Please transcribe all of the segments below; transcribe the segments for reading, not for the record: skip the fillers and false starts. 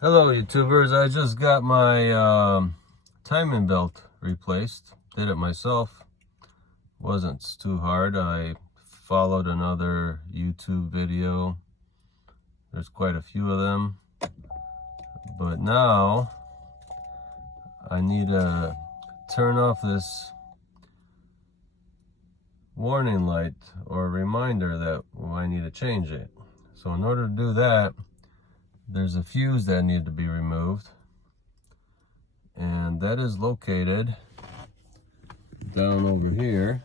Hello YouTubers, I just got my timing belt replaced. Did it myself. Wasn't too hard. I followed another YouTube video. There's quite a few of them. But now I need to turn off this warning light or reminder that I need to change it. So in order to do that, there's a fuse that needs to be removed, and that is located down over here,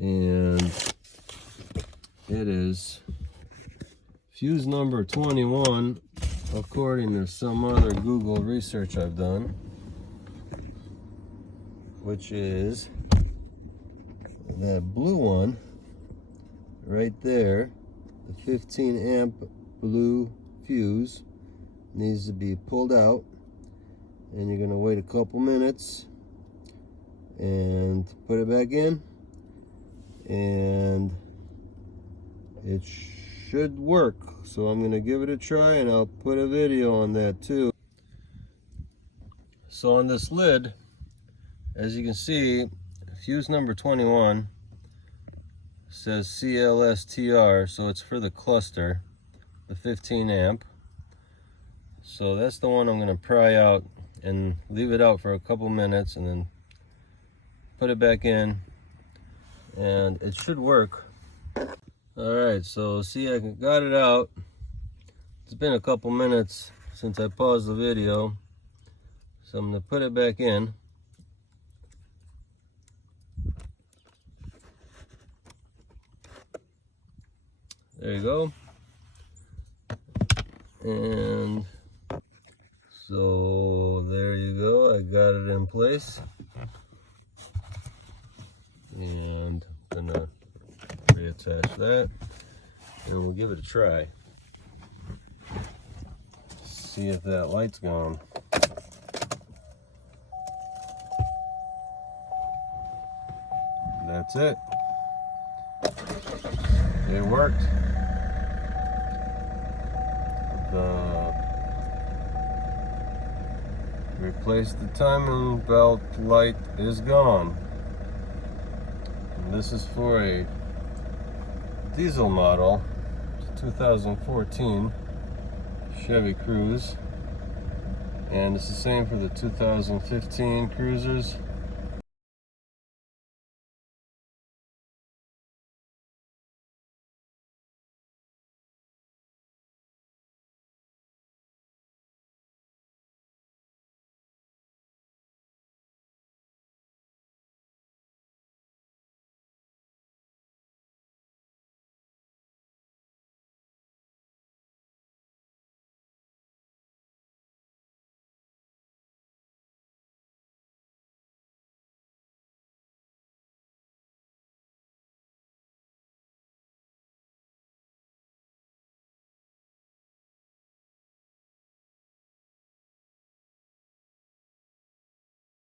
and it is fuse number 21 according to some other Google research I've done, which is that blue one right there. The 15 amp blue fuse needs to be pulled out, and you're going to wait a couple minutes and put it back in, and it should work. So I'm going to give it a try, and I'll put a video on that too. So on this lid, as you can see, fuse number 21 says CLSTR, so it's for the cluster, the 15 amp. So that's the one I'm going to pry out and leave it out for a couple minutes and then put it back in, and it should work. Alright, so see, I got it out. It's been a couple minutes since I paused the video, so I'm going to put it back in. There you go. And so there you go. I got it in place. And I'm gonna reattach that. And we'll give it a try. See if that light's gone. That's it. It worked. Replace the timing belt light is gone. And this is for a diesel model, 2014 Chevy Cruze, and it's the same for the 2015 Cruzes.